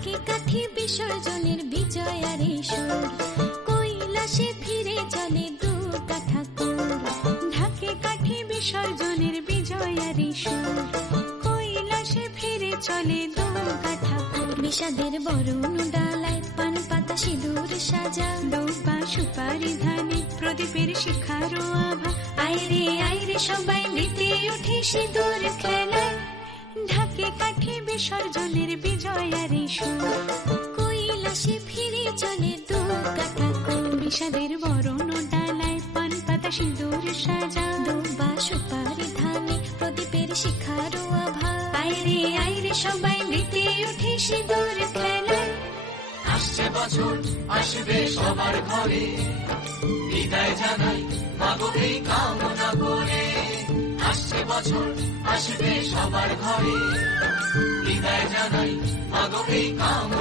ঢাকে কাঠি বিসর্জনের বিজয়ারে সুর, কৈলাসে ফিরে চলে দু কাঠা কুর। ঢাকে কাঠি বিসর্জনের বিজয়ারে সুর, কৈলাসে ফিরে চলে দু কাঠা কুর। বিষাদের বরণ ডালায় পান পাতা সিঁদুর সাজা, দৌপা সুপারি ধানে প্রদীপের শিখারো আভা। আইরে সবাই মেতে উঠে সিঁদুর খেলায়, ঢাকে কাঠি বিসর্জনের বিজয়ারে সুর, কৈলাসে ফিরে চলে দু কাঠা কুর। বিষাদের বরণ ডালায় পান পাতা সিঁদুর সাজা, দৌপা সুপারি ধানে প্রদীপের শিখারো আভা। আইরে সবাই মেতে উঠে সিঁদুর খেলায়। আসছে বছর আসবে সবার ঘরে, বিদায় জানাই মাগো এই কামনা করে। আসছে বছর আসবে সবার ঘরে, বিদায় জানাই মাগো এই কামনা